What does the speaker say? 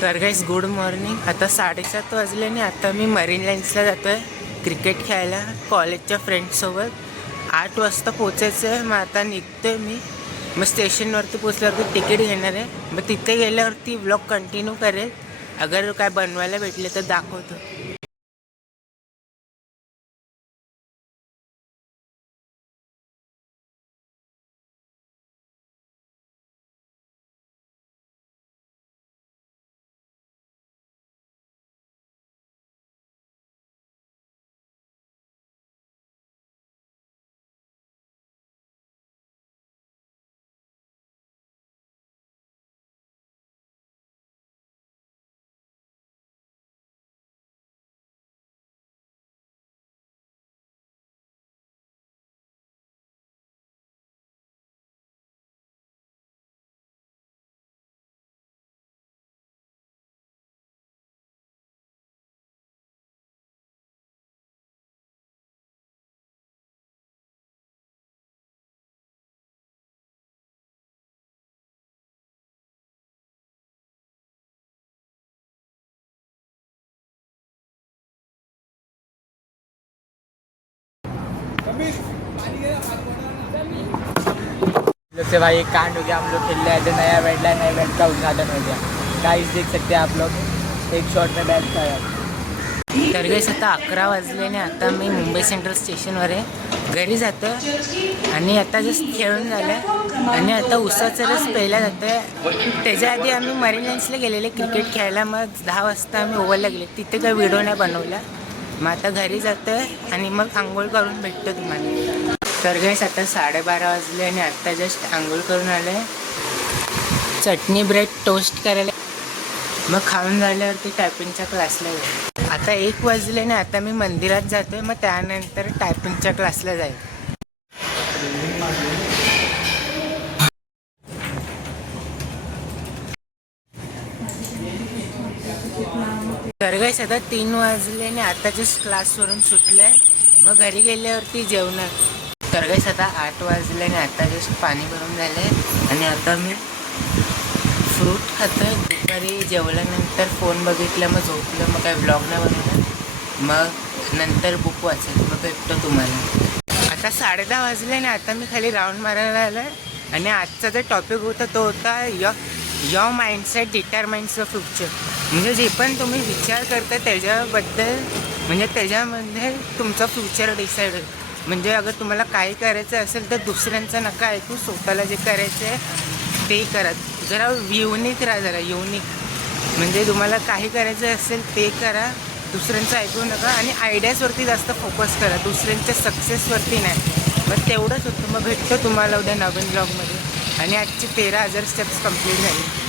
तर गाईस good morning. आता 7:30 वाजले आणि आता मी मरीन लाईन्सला जातो आहे क्रिकेट खेळायला कॉलेजच्या फ्रेंड्ससोबत. 8 वाजता पोचायचं आहे. मग आता निघतो आहे मी. मग स्टेशनवरती पोचल्यावरती तिकीट घेणार आहे. मग तिथे गेल्यावरती व्लॉग कंटिन्यू करेल. अगर काय बनवायला भेटले तर दाखवतो. से भाई एक कांड हो गया. हम लोग खेल रहे थे, नया बैट का उद्घाटन हो गया. गाइस देख सकते हैं आप लोग, एक शॉट में बैट था यार. तर गाईस आता 11 वाजले आणि आता मी मुंबई सेंट्रल स्टेशनवर आहे. घरी जातो आणि आता जस्ट खेळून झालं आणि आता उसाचं रस प्यायला जातो आहे. त्याच्या आधी आम्ही मरीन लाईन्सला गेलेले क्रिकेट खेळायला. मग 10 वाजता आम्ही ओव्हरला गेले. तिथे काही व्हिडिओ नाही बनवला. मग आता घरी जातो आहे आणि मग आंघोळ करून भेटतो तुम्हाला. तर गाईस आता 12:30 वाजले आणि आत्ता जस्ट आंघोळ करून आले. चटणी ब्रेड टोस्ट करायला. मग खाऊन झाल्यावरती टायपिंगच्या क्लासला गेलो. आता 1 वाजले आणि आता मी मंदिरात जातो आहे. मग त्यानंतर टायपिंगच्या क्लासला जाईल. तर गाईस आता 3 वाजले आणि आता जस्ट क्लासवरून सुटलं आहे. मग घरी गेल्यावरती जेवणार. तर गाईस आता 8 वाजले आणि आता जस्ट पाणी भरून झालं आहे आणि आता मी फ्रूट खातो आहे. दुपारी जेवल्यानंतर फोन बघितलं, मग झोपलं. मग काय व्लॉग नाही बनवला. मग नंतर बुक वाचेल. मग भेटतो तुम्हाला. आता 10:30 वाजले आणि आता मी खाली राऊंड मारायला आलो आहे. आणि आजचा जो टॉपिक होता तो होता your mindset determines the future. म्हणजे जे पण तुम्ही विचार करता त्याच्याबद्दल, म्हणजे त्याच्यामध्ये तुमचा फ्युचर डिसाईड होईल. म्हणजे अगर तुम्हाला काही करायचं असेल तर दुसऱ्यांचं नका ऐकू. स्वतःला जे करायचं आहे ते करा. जरा युनिक राहा, जरा युनिक. म्हणजे तुम्हाला काही करायचं असेल ते करा. दुसऱ्यांचं ऐकू नका आणि आयडियाजवरती जास्त फोकस करा, दुसऱ्यांच्या सक्सेसवरती नाही. मग तेवढंच होतं. मग भेटतो तुम्हाला उद्या नवीन ब्लॉगमध्ये. आणि आजचे 13,000 स्टेप्स कंप्लीट झाले.